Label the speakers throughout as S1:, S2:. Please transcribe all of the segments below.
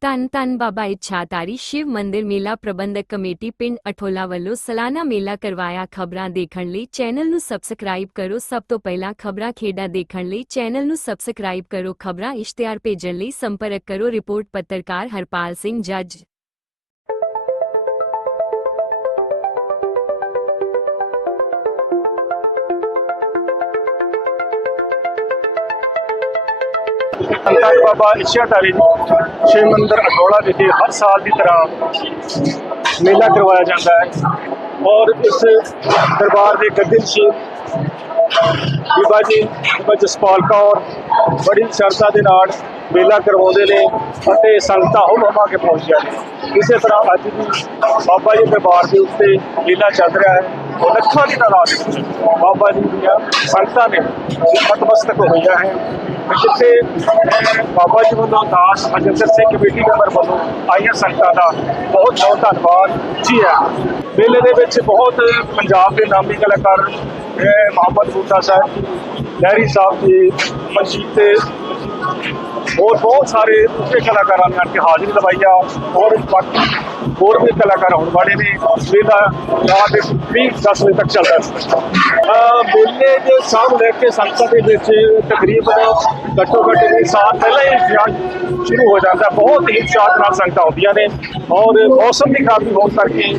S1: ਧੰਨ ਧੰਨ ਬਾਬਾ ਇੱਛਾਤਾਰੀ ਸ਼ਿਵ ਮੰਦਿਰ ਮੇਲਾ ਪ੍ਰਬੰਧਕ ਕਮੇਟੀ ਪਿੰਡ ਅਠੋਲਾ ਵੱਲੋਂ ਸਾਲਾਨਾ ਮੇਲਾ ਕਰਵਾਇਆ ਖਬਰਾਂ ਦੇਖਣ ਲਈ ਚੈਨਲ ਨੂੰ ਸਬਸਕ੍ਰਾਈਬ ਕਰੋ। ਸਭ ਤੋਂ ਪਹਿਲਾਂ ਖਬਰਾਂ ਖੇਡਾਂ ਦੇਖਣ ਲਈ ਚੈਨਲ ਨੂੰ ਸਬਸਕ੍ਰਾਈਬ ਕਰੋ। ਖਬਰਾਂ ਇਸ਼ਤਿਹਾਰ ਭੇਜਣ ਲਈ ਸੰਪਰਕ ਕਰੋ। ਰਿਪੋਰਟ ਪੱਤਰਕਾਰ ਹਰਪਾਲ ਸਿੰਘ ਜੱਜ।
S2: ਸੰਤਾਨ ਬਾਬਾ ਇਸ਼ਿਆਧਾਰੀ ਸ਼ਿਵ ਮੰਦਿਰ ਅਠੋਲਾ ਵਿਖੇ ਹਰ ਸਾਲ ਦੀ ਤਰ੍ਹਾਂ ਮੇਲਾ ਕਰਵਾਇਆ ਜਾਂਦਾ ਹੈ। ਔਰ ਇਸ ਦਰਬਾਰ ਦੇ ਗੱਦੀ ਸਿੰਘ ਬੀਬਾ ਜੀ, ਬੀਬਾ ਜਸਪਾਲ ਕੌਰ ਬੜੀ ਸ਼ਰਧਾ ਦੇ ਨਾਲ ਮੇਲਾ ਕਰਵਾਉਂਦੇ ਨੇ ਅਤੇ ਸੰਗਤਾਂ ਹੁਮ ਹੁਮਾ ਕੇ ਪਹੁੰਚਦੀਆਂ ਨੇ। ਇਸੇ ਤਰ੍ਹਾਂ ਅੱਜ ਵੀ ਬਾਬਾ ਜੀ ਦਰਬਾਰ ਦੇ ਉੱਤੇ ਮੇਲਾ ਚੱਲ ਰਿਹਾ ਹੈ। ਲੱਖਾਂ ਦੀ ਤਾਦਾਦ ਵਿੱਚ ਬਾਬਾ ਜੀ ਦੀਆਂ ਸੰਗਤਾਂ ਨੇ ਨਤਮਸਤਕ ਹੋਈਆਂ ਹੈ। ਜਿੱਥੇ ਬਾਬਾ ਜੀ ਵੱਲੋਂ ਦਾਸ ਹਜਿੰਦਰ ਸਿੰਘ ਕਮੇਟੀ ਮੈਂਬਰ ਵੱਲੋਂ ਆਈਆਂ ਸੰਗਤਾਂ ਦਾ ਬਹੁਤ ਬਹੁਤ ਧੰਨਵਾਦ। ਜੀ ਆ ਮੇਲੇ ਦੇ ਵਿੱਚ ਬਹੁਤ ਪੰਜਾਬ ਦੇ ਨਾਮੀ ਕਲਾਕਾਰ ਅਹ, ਮੁਹੰਮਦ ਬੂਟਾ ਸਾਹਿਬ ਜੀ ਲਹਿਰੀ ਸਾਹਿਬ ਜੀ ਮਨਜੀਤ ਤੇ ਹੋਰ ਬਹੁਤ ਸਾਰੇ ਉੱਚੇ ਕਲਾਕਾਰਾਂ ਨੇ ਆ ਕੇ ਹਾਜ਼ਰੀ ਲਵਾਈ ਆ। ਔਰ ਹੋਰ ਵੀ ਕਲਾਕਾਰ ਆਉਣ ਵਾਲੇ ਨੇ। ਮੇਲਾ ਰਾਤ ਦੇ 20 10 ਵਜੇ ਤੱਕ ਚੱਲਦਾ ਹੈ। ਅਹ ਦੇ ਸਾਹਮਣੇ ਕੇ ਸੰਗਤਾਂ ਦੇ ਵਿੱਚ ਤਕਰੀਬਨ ਘੱਟੋ ਘੱਟ ਦੇ ਸਾਲ ਪਹਿਲਾਂ ਹੀ ਵਿਆਹ ਸ਼ੁਰੂ ਹੋ ਜਾਂਦਾ। ਬਹੁਤ ਹੀ ਚਾਅ ਨਾਲ ਸੰਗਤਾਂ ਆਉਂਦੀਆਂ ਨੇ ਔਰ ਮੌਸਮ ਦੀ ਖਰਾਬੀ ਹੋਣ ਕਰਕੇ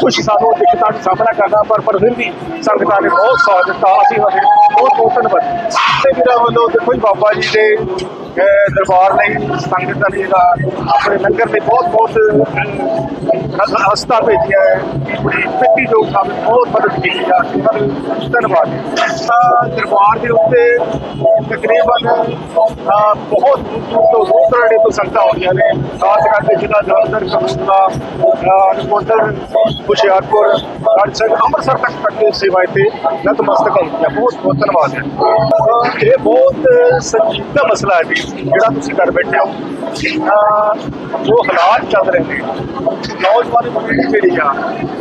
S2: ਕੁਝ ਸਾਨੂੰ ਦਿੱਕਤਾਂ ਦਾ ਸਾਹਮਣਾ ਕਰਨਾ ਪਰ ਪਰ ਫਿਰ ਵੀ ਸੰਗਤਾਂ ਨੇ ਬਹੁਤ ਸਾਥ ਦਿੱਤਾ। ਅਸੀਂ ਬਹੁਤ ਬਹੁਤ ਧੰਨਵਾਦ ਤੇ ਵੀਰਾਂ ਵੱਲੋਂ ਦੇਖੋ ਜੀ ਬਾਬਾ ਜੀ ਦੇ ਦਰਬਾਰ ਲਈ ਸੰਗਤਾਂ ਲਈ ਦਾ ਆਪਣੇ ਲੰਗਰ ਲਈ ਬਹੁਤ ਬਹੁਤ ਹਸਤਾ ਭੇਜਿਆ ਹੈ। ਬੜੀ ਮਿੱਟੀ ਜੋ ਸਾਬਤ ਬਹੁਤ ਮਦਦ ਕੀਤੀ ਆ। ਧੰਨਵਾਦ। ਤਾਂ ਦਰਬਾਰ ਦੇ ਉੱਤੇ ਤਕਰੀਬਨ ਬਹੁਤ ਦੂਰ ਦੂਰ ਤੋਂ ਦੂਰ ਤਰ੍ਹਾਂ ਤੋਂ ਸੰਗਤਾਂ ਆਉਂਦੀਆਂ ਨੇ। ਖਾਸ ਕਰਕੇ ਜ਼ਿਲ੍ਹਾ ਜਲੰਧਰ, ਕਪੂਰਥਲਾ ਰਿਪੋਰਟਰ ਹੁਸ਼ਿਆਰਪੁਰ ਰਾਜਸਥਾਨ ਅੰਮ੍ਰਿਤਸਰ ਤੱਕ ਤੱਕ ਸੇਵਾ ਇੱਥੇ ਨਤਮਸਤਕ ਹੁੰਦੀ ਹੈ ਬਹੁਤ ਬਹੁਤ ਧੰਨਵਾਦ। ਹੈ ਇਹ ਬਹੁਤ ਸੰਜੀਦਾ ਮਸਲਾ ਹੈ ਜੀ ਜਿਹੜਾ ਤੁਸੀਂ ਕਰ ਬੈਠੇ ਹੋ ਤਾਂ ਜੋ ਹਾਲਾਤ ਚੱਲ ਰਹੇ ਨੇ, ਨੌਜਵਾਨ ਪੀੜ੍ਹੀ ਜਿਹੜੀ ਆ,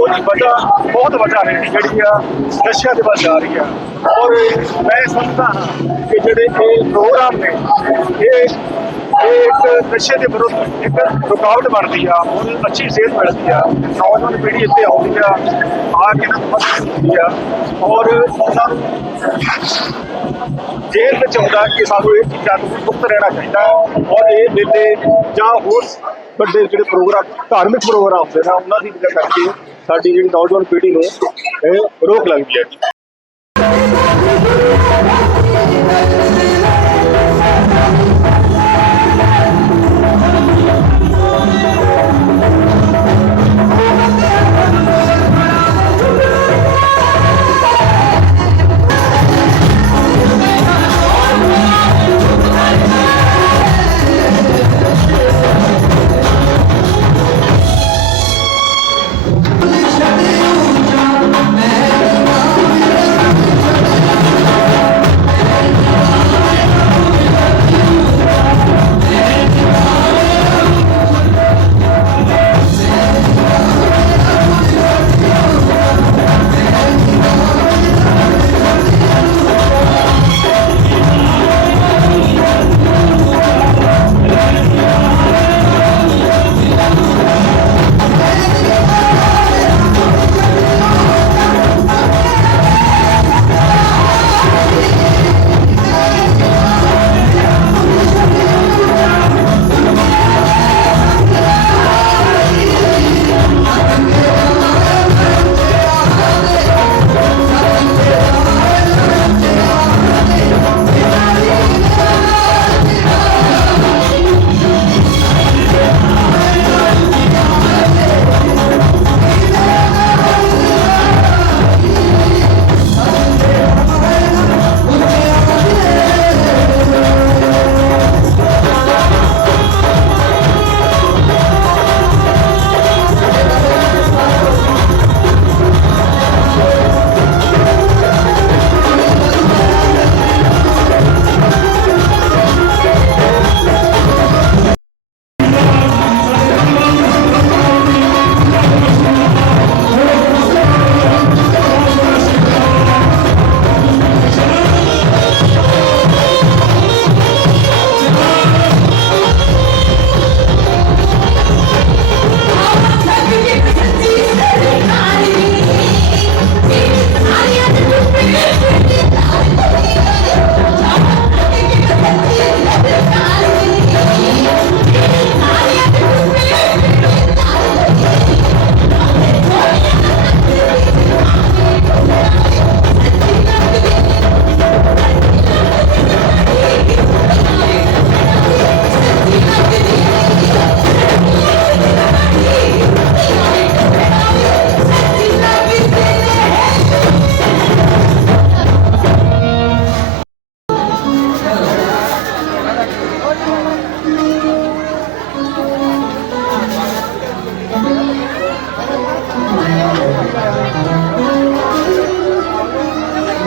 S2: ਉਹਦੀ ਵਜ੍ਹਾ ਬਹੁਤ ਵਜ੍ਹਾ ਹੈ, ਜਿਹੜੀ ਆ ਨਸ਼ਿਆਂ ਦੇ ਵੱਲ ਜਾ ਰਹੀ ਆ। ਔਰ ਮੈਂ ਸਮਝਦਾ ਹਾਂ ਕਿ ਜਿਹੜੇ ਇਹ ਪ੍ਰੋਗਰਾਮ ਨੇ, ਇਹ ਇਹ ਇੱਕ ਨਸ਼ੇ ਦੇ ਵਿਰੁੱਧ ਇੱਕ ਰੁਕਾਵਟ ਬਣਦੀ ਆ ਉਹਨੂੰ ਅੱਛੀ ਸਿਹਤ ਮਿਲਦੀ ਆ। ਨੌਜਵਾਨ ਪੀੜ੍ਹੀ ਇੱਥੇ ਆਉਂਦੀ ਆ ਆ ਕੇ ਨਾ ਹੁੰਦੀ ਆ। ਔਰ ਉਹਨਾਂ ਨੂੰ ਜੇਲ੍ਹ ਵਿੱਚ ਹੁੰਦਾ ਕਿ ਸਾਨੂੰ ਇਹ ਚੀਜ਼ਾਂ ਤੋਂ ਮੁਕਤ ਰਹਿਣਾ ਚਾਹੀਦਾ ਔਰ ਇਹ ਮੇਲੇ ਜਾਂ ਹੋਰ ਵੱਡੇ ਜਿਹੜੇ ਪ੍ਰੋਗਰਾਮ, ਧਾਰਮਿਕ ਪ੍ਰੋਗਰਾਮ ਹੁੰਦੇ ਨੇ, ਉਹਨਾਂ ਦੀ ਵਜ੍ਹਾ ਕਰਕੇ ਸਾਡੀ ਜਿਹੜੀ ਨੌਜਵਾਨ ਪੀੜ੍ਹੀ ਨੂੰ ਇਹ ਰੋਕ ਲੱਗਦੀ ਹੈ।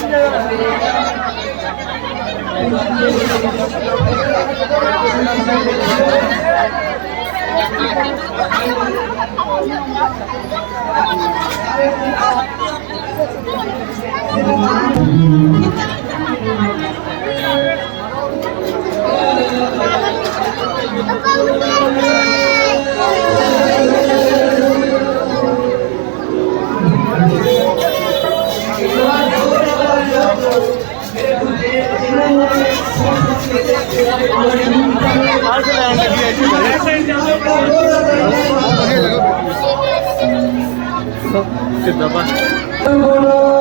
S2: Thank you.
S3: ਬੋਲੋ